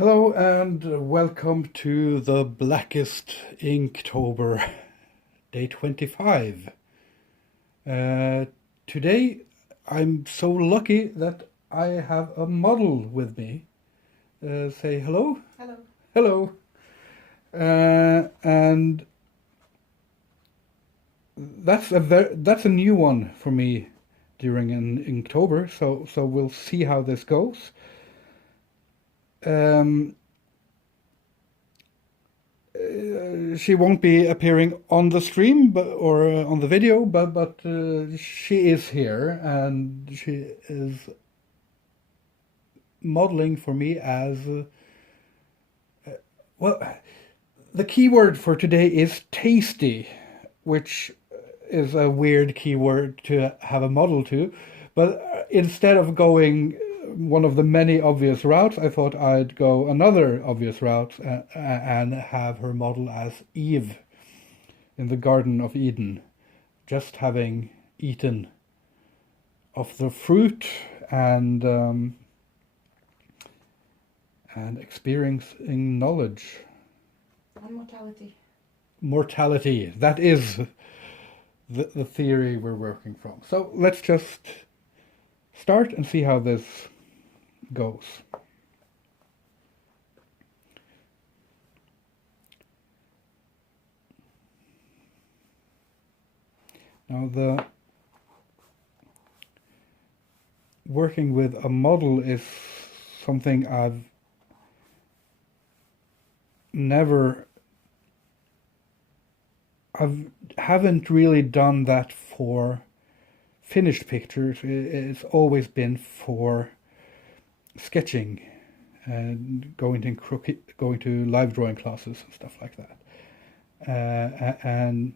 Hello and welcome to the Blackest Inktober, day 25. Today I'm so lucky that I have a model with me. Say hello. Hello. Hello. And that's a new one for me during an Inktober. So we'll see how this goes. Um, she won't be appearing on the stream or on the video, but she is here and she is modeling for me as well. The keyword for today is tasty, which is a weird keyword to have a model to, but instead of going one of the many obvious routes, I thought I'd go another obvious route and have her model as Eve in the Garden of Eden, just having eaten of the fruit and experiencing knowledge. And mortality. Mortality, that is the theory we're working from. So let's just start and see how this goes. Now, the working with a model is something I've never haven't really done that for finished pictures. It's always been for sketching and going to live drawing classes and stuff like that. And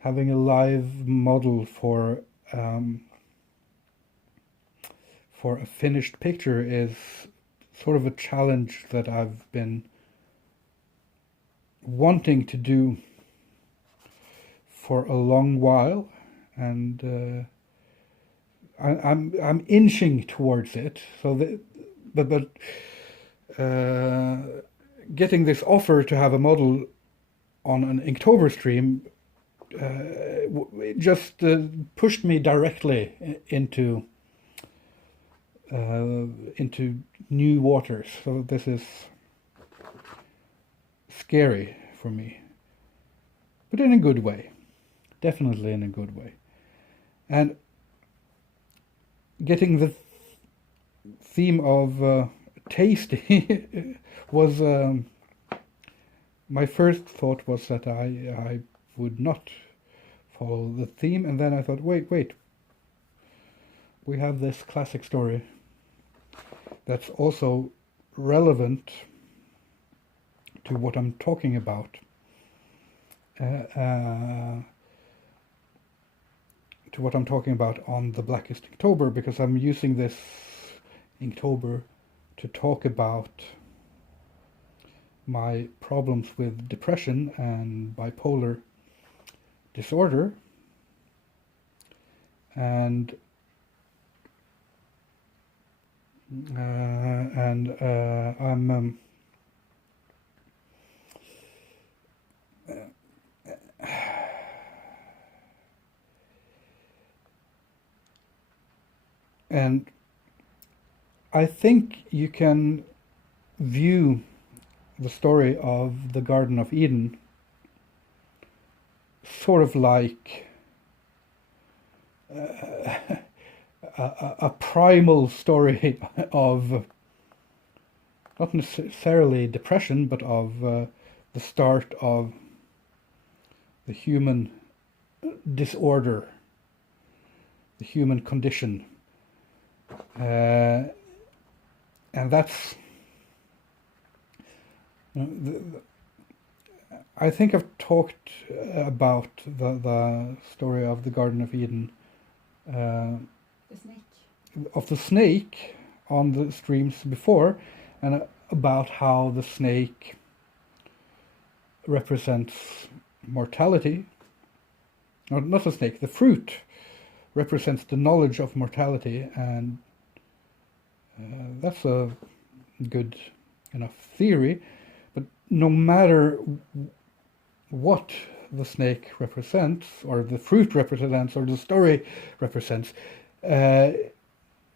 having a live model for a finished picture is sort of a challenge that I've been wanting to do for a long while, and I'm inching towards it. So getting this offer to have a model on an Inktober stream it just pushed me directly into new waters. So this is scary for me, but in a good way. Definitely in a good way. And getting the theme of tasty was my first thought was that I would not follow the theme, and then I thought, wait, we have this classic story that's also relevant to what I'm talking about. To what I'm talking about on the Blackest Inktober, because I'm using this Inktober to talk about my problems with depression and bipolar disorder, and I'm and I think you can view the story of the Garden of Eden sort of like a primal story of not necessarily depression, but of the start of the human disorder, the human condition. And that's, I think I've talked about the story of the Garden of Eden, The snake. of the snake on the streams before, and about how the snake represents mortality. Or not the snake, the fruit represents the knowledge of mortality, and that's a good enough theory, but no matter what the snake represents, or the fruit represents, or the story represents,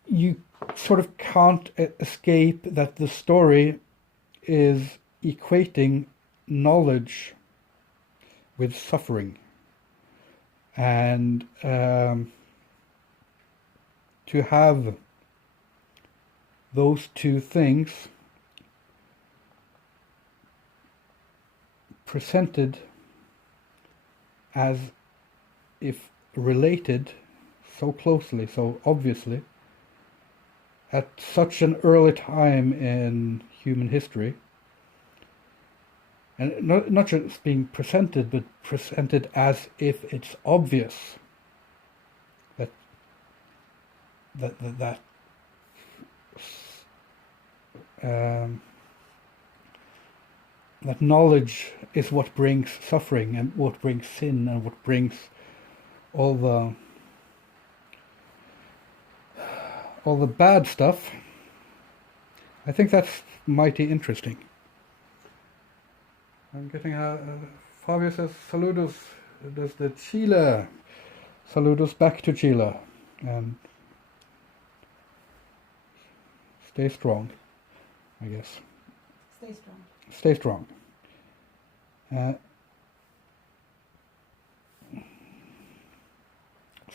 you sort of can't escape that the story is equating knowledge with suffering. And to have those two things presented as if related so closely, so obviously, at such an early time in human history, and not just being presented, but presented as if it's obvious that that knowledge is what brings suffering and what brings sin and what brings all the bad stuff. I think that's mighty interesting. I'm getting Fabio says saludos desde Chile. Saludos back to Chile. And stay strong, I guess. Stay strong. Stay strong.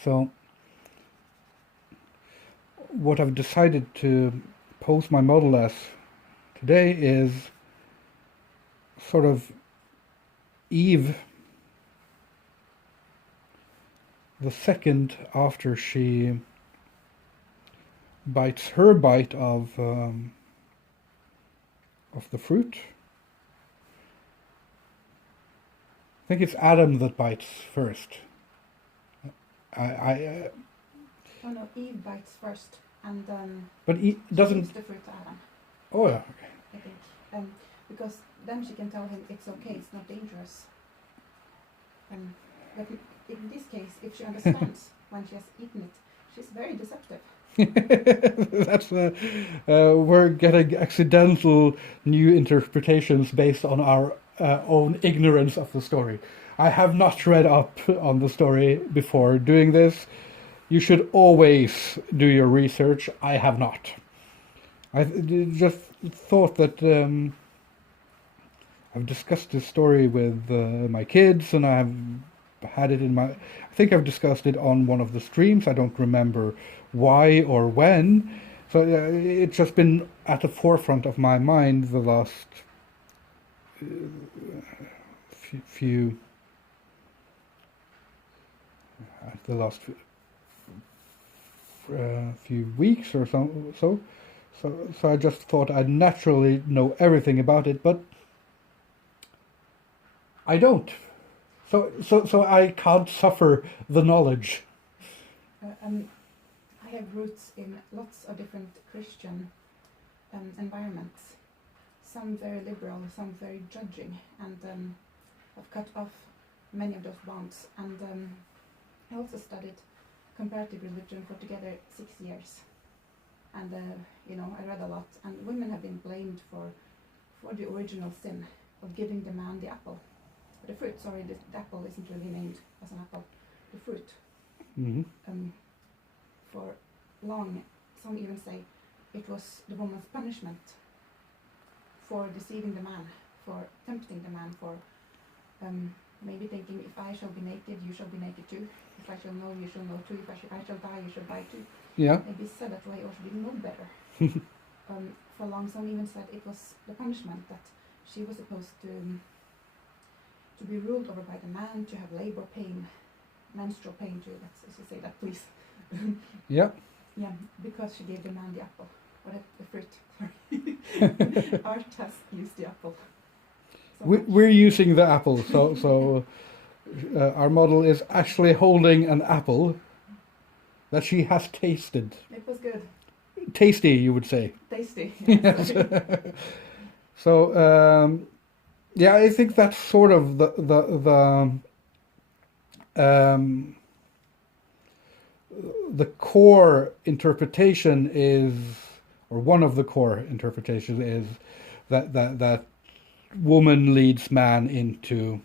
So what I've decided to pose my model as today is sort of Eve, the second after she bites her bite of the fruit. I think it's Adam that bites first. Oh no, Eve bites first, and but Eve she doesn't. gives the fruit to Adam, Oh yeah. Okay. I think, because then she can tell him it's okay, it's not dangerous. But in this case, if she understands when she has eaten it, she's very deceptive. That's we're getting accidental new interpretations based on our own ignorance of the story. I have not read up on the story before doing this. You should always do your research. I have not. I just thought that I've discussed this story with my kids, and I've had it in my... I think I've discussed it on one of the streams. I don't remember why or when. So it's just been at the forefront of my mind the last few weeks or so. So I just thought I'd naturally know everything about it, but I don't. So I can't suffer the knowledge. I have roots in lots of different Christian environments. Some very liberal, some very judging, and I've cut off many of those bonds. And I also studied comparative religion for together 6 years. And I read a lot. And women have been blamed for the original sin of giving the man the apple. The fruit, sorry, the apple isn't really named as an apple. The fruit. Mm-hmm. For long, some even say it was the woman's punishment for deceiving the man, for tempting the man, for maybe thinking, if I shall be naked, you shall be naked too. If I shall know, you shall know too. If I shall die, you shall die too. Yeah. Maybe said that way, or she didn't know better. For long, some even said it was the punishment that she was supposed to be ruled over by the man, to have labor pain, menstrual pain too. Let's just say that, please. Yeah. Yeah, because she gave the man the apple, or the fruit. Sorry. Art has used the apple. So We're using the apple, so our model is actually holding an apple that she has tasted. it was good, Tasty, you would say. tasty. Yes. So yeah, I think that's sort of the core interpretation is, or one of the core interpretations is, that woman leads man into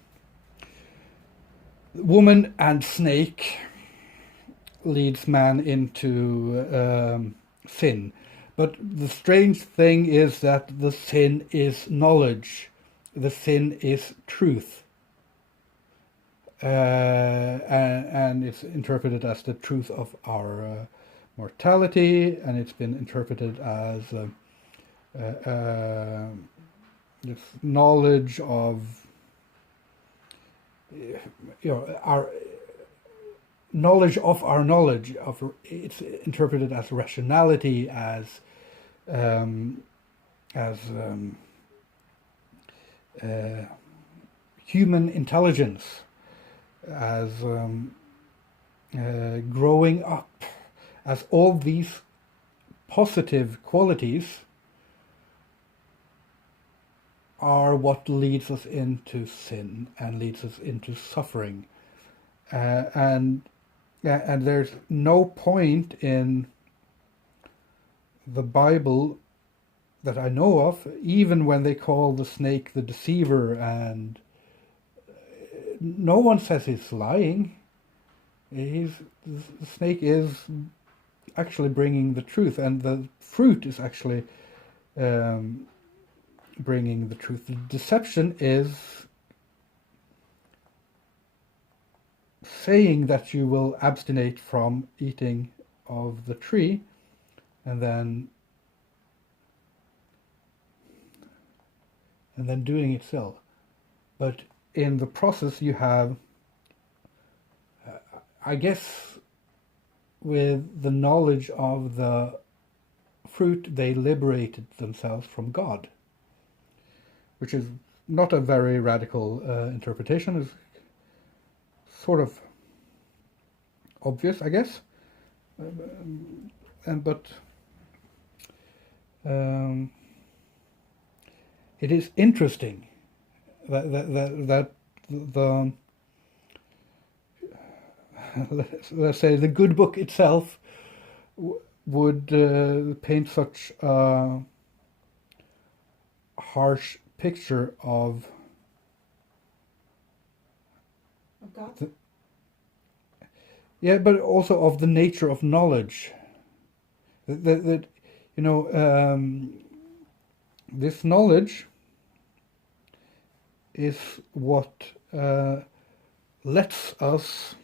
woman and snake leads man into sin. But the strange thing is that the sin is knowledge. The sin is truth. And it's interpreted as the truth of our mortality, and it's been interpreted as this knowledge of, our knowledge of our knowledge of. It's interpreted as rationality, as human intelligence, as growing up, as all these positive qualities are what leads us into sin and leads us into suffering. And there's no point in the Bible that I know of, even when they call the snake the deceiver, and no one says he's lying. The snake is actually bringing the truth, and the fruit is actually bringing the truth. The deception is saying that you will abstinate from eating of the tree, and then doing it still. But in the process you have, I guess, with the knowledge of the fruit, they liberated themselves from God, which is not a very radical interpretation. It's sort of obvious, I guess, but it is interesting that the let's say the good book itself would paint such a harsh picture of God. Yeah, but also of the nature of knowledge. That this knowledge is what lets us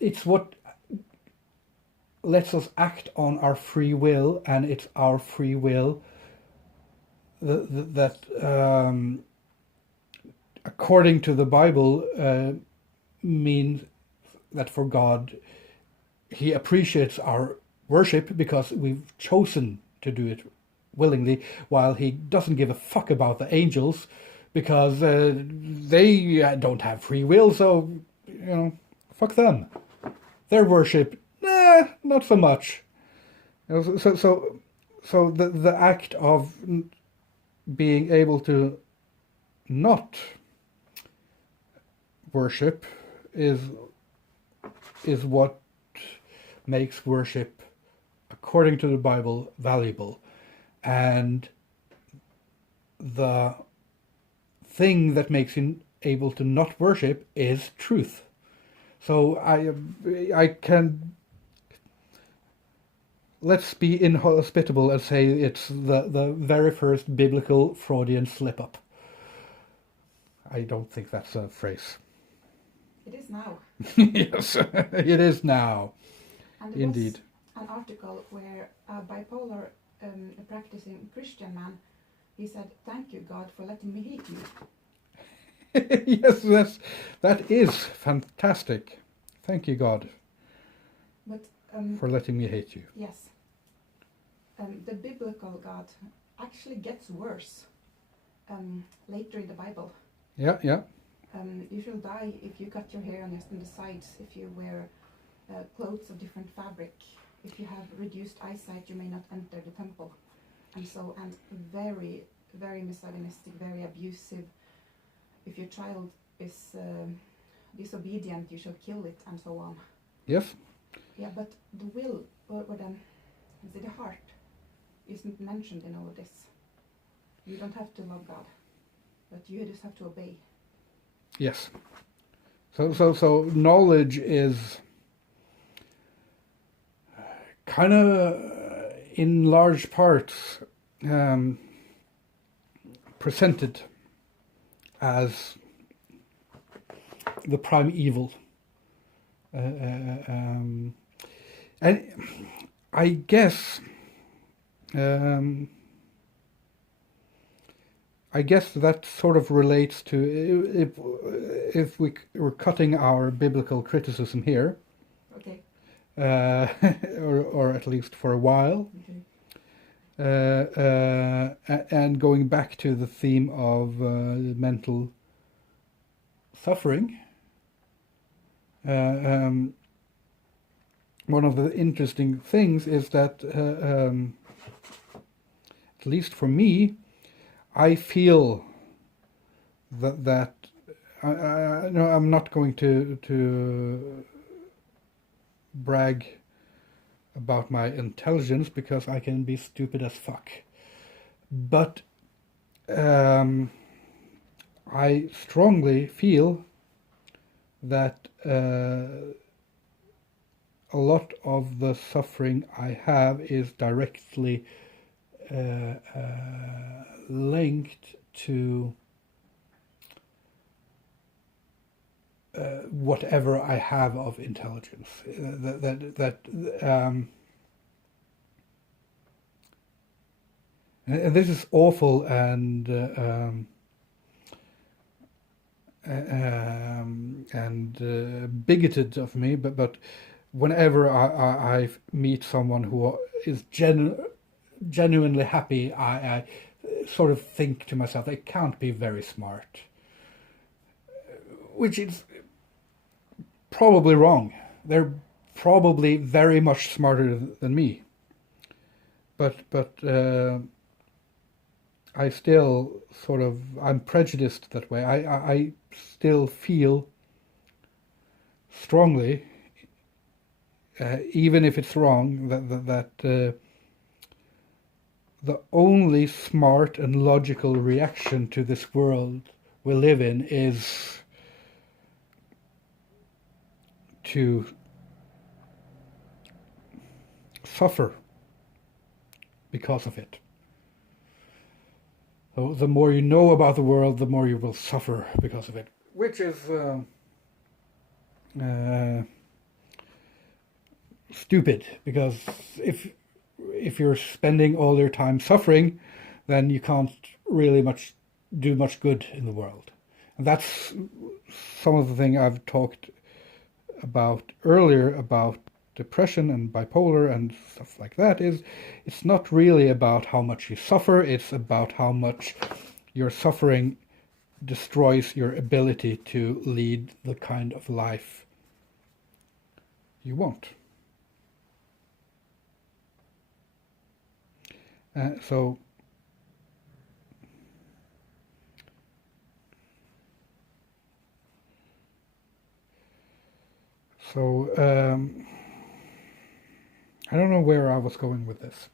it's what lets us act on our free will, and it's our free will that according to the Bible means that for God, He appreciates our worship because we've chosen to do it willingly, while He doesn't give a fuck about the angels because they don't have free will, so fuck them. Their worship, not so much. So the act of being able to not worship is what makes worship, according to the Bible, valuable. And the thing that makes you able to not worship is truth. So I can, let's be inhospitable and say it's the very first biblical Freudian slip-up. I don't think that's a phrase. It is now. Yes, it is now. And there Indeed. was an article where a bipolar practicing Christian man, he said, "Thank you, God, for letting me hate you." Yes, that is fantastic. Thank you, God, But for letting me hate you. yes, the biblical God actually gets worse later in the Bible. Yeah. You shall die if you cut your hair on the sides, if you wear clothes of different fabric, if you have reduced eyesight, you may not enter the temple, and very, very misogynistic, very abusive. If your child is disobedient, you shall kill it, and so on. Yes. Yeah, but the will, or the heart, isn't mentioned in all of this. You don't have to love God, but you just have to obey. Yes. So knowledge is kind of, in large parts, presented as the prime evil. And I guess that sort of relates to, if we're cutting our biblical criticism here, Okay. or at least for a while, and going back to the theme of mental suffering. One of the interesting things is that, at least for me, I feel that no, I'm not going to brag about my intelligence, because I can be stupid as fuck. But I strongly feel that a lot of the suffering I have is directly linked to whatever I have of intelligence. And this is awful and bigoted of me, but whenever I meet someone who is genuinely happy, I sort of think to myself, they can't be very smart, which is probably wrong. They're probably very much smarter than me, but I still I'm prejudiced that way. I still feel strongly, even if it's wrong, that the only smart and logical reaction to this world we live in is to suffer because of it. So the more you know about the world, the more you will suffer because of it, which is stupid, because if you're spending all your time suffering, then you can't really do much good in the world. And that's some of the thing I've talked about earlier about depression and bipolar and stuff like that. Is it's not really about how much you suffer, it's about how much your suffering destroys your ability to lead the kind of life you want. So I don't know where I was going with this.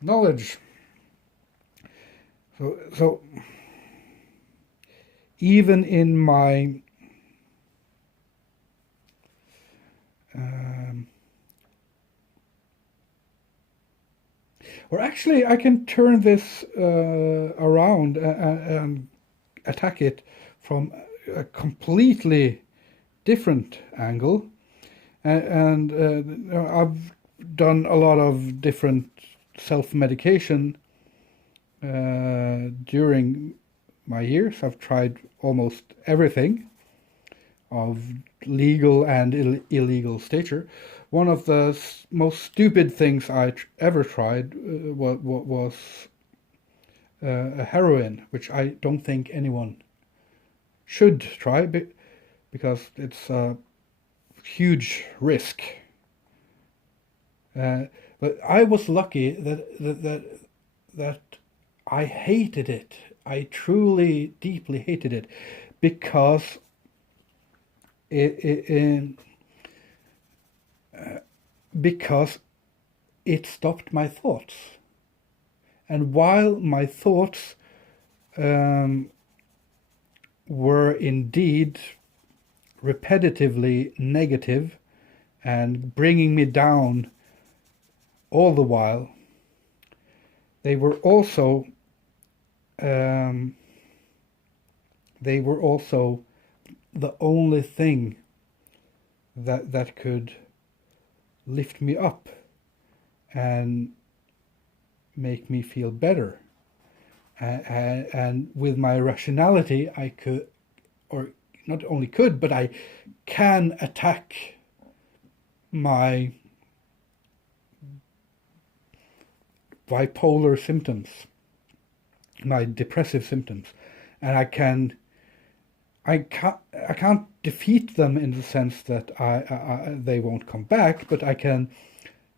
Knowledge. So even in my or actually, I can turn this around and attack it from a completely different angle. And I've done a lot of different self-medication during my years. I've tried almost everything of legal and illegal stature. One of the most stupid things I ever tried was a heroin, which I don't think anyone should try, because it's a huge risk. But I was lucky that I hated it. I truly, deeply hated it, because because it stopped my thoughts. And while my thoughts were indeed repetitively negative and bringing me down all the while, they were also the only thing that could lift me up and make me feel better. And with my rationality, I could, or not only could, but I can attack my bipolar symptoms, my depressive symptoms, and I can't defeat them in the sense that they won't come back, but I can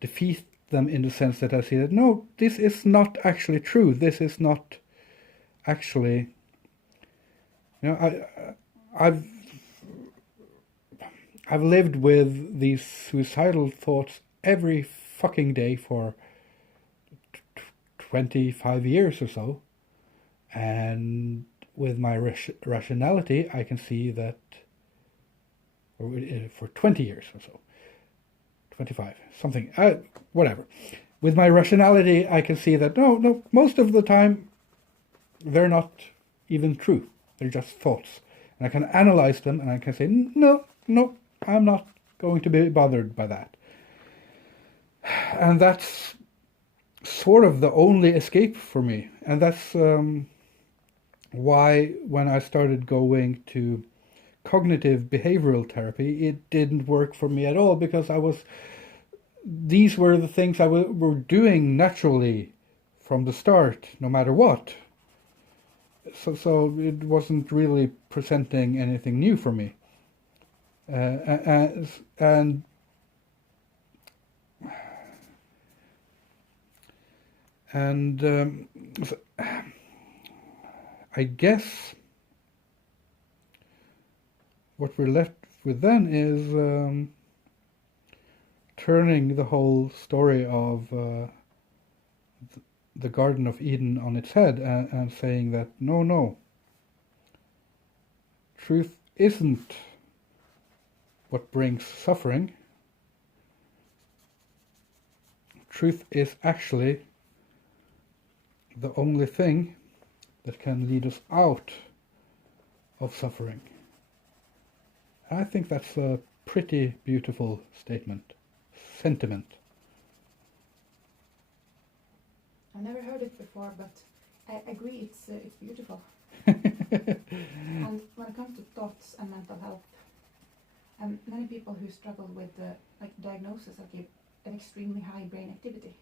defeat them in the sense that I see that no, this is not actually true. This is not actually, I've lived with these suicidal thoughts every fucking day for 25 years or so, and with my rationality I can see that, or for 20 years or so, 25, something, whatever. With my rationality I can see that no, most of the time they're not even true. They're just thoughts. And I can analyze them and I can say, no, I'm not going to be bothered by that. And that's sort of the only escape for me. And that's why when I started going to cognitive behavioral therapy, it didn't work for me at all, because these were the things I were doing naturally from the start, no matter what. So it wasn't really presenting anything new for me. And so I guess what we're left with then is turning the whole story of the Garden of Eden on its head and saying that no, truth isn't what brings suffering. Truth is actually the only thing that can lead us out of suffering. I think that's a pretty beautiful sentiment. I never heard it before, but I agree, it's beautiful. And when it comes to thoughts and mental health, many people who struggle with diagnosis of an extremely high brain activity.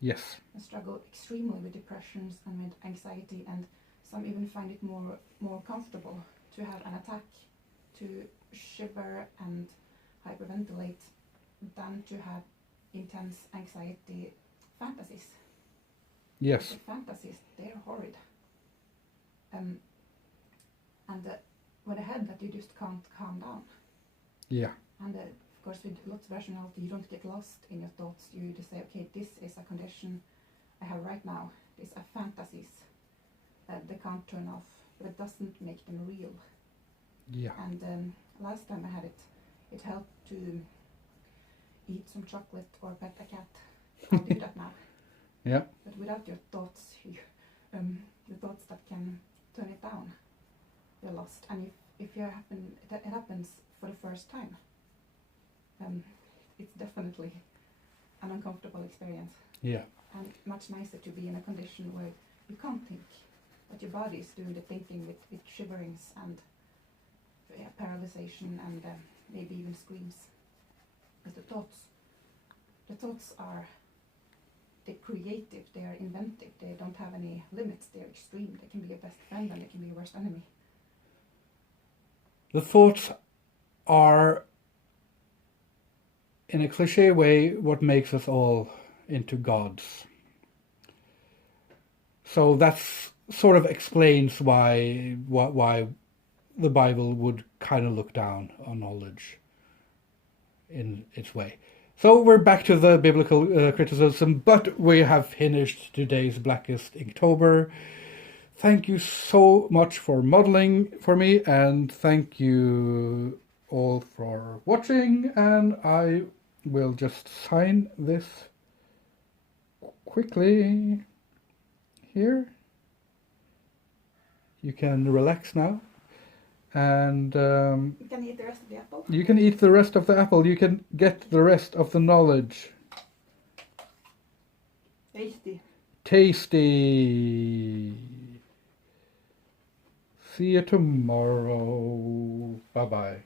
Yes. And struggle extremely with depressions and with anxiety, and some even find it more comfortable to have an attack, to shiver and hyperventilate, than to have intense anxiety fantasies. Yes. The fantasies, they're horrid. And with a head that you just can't calm down. Yeah. And of course, with lots of rationality, you don't get lost in your thoughts. You just say, okay, this is a condition I have right now. These are fantasies. They can't turn off, but it doesn't make them real. Yeah. And last time I had it, it helped to eat some chocolate or pet a cat. I'll do that now. Yeah. But without your thoughts, the thoughts that can turn it down, you're lost. And if it happens for the first time, it's definitely an uncomfortable experience. Yeah. And much nicer to be in a condition where you can't think, but your body is doing the thinking with shiverings and paralyzation and maybe even screams. But the thoughts are, they're creative, they are inventive, they don't have any limits, they're extreme, they can be your best friend and they can be your worst enemy. The thoughts are, in a cliche way, what makes us all into gods. So that's sort of explains why the Bible would kind of look down on knowledge in its way. So we're back to the biblical criticism, but we have finished today's Blackest Inktober. Thank you so much for modeling for me, and thank you all for watching. And I will just sign this quickly here. You can relax now. And You can eat the rest of the apple. you can eat the rest of the apple. You can get the rest of the knowledge. Tasty. Tasty. See you tomorrow. Bye-bye.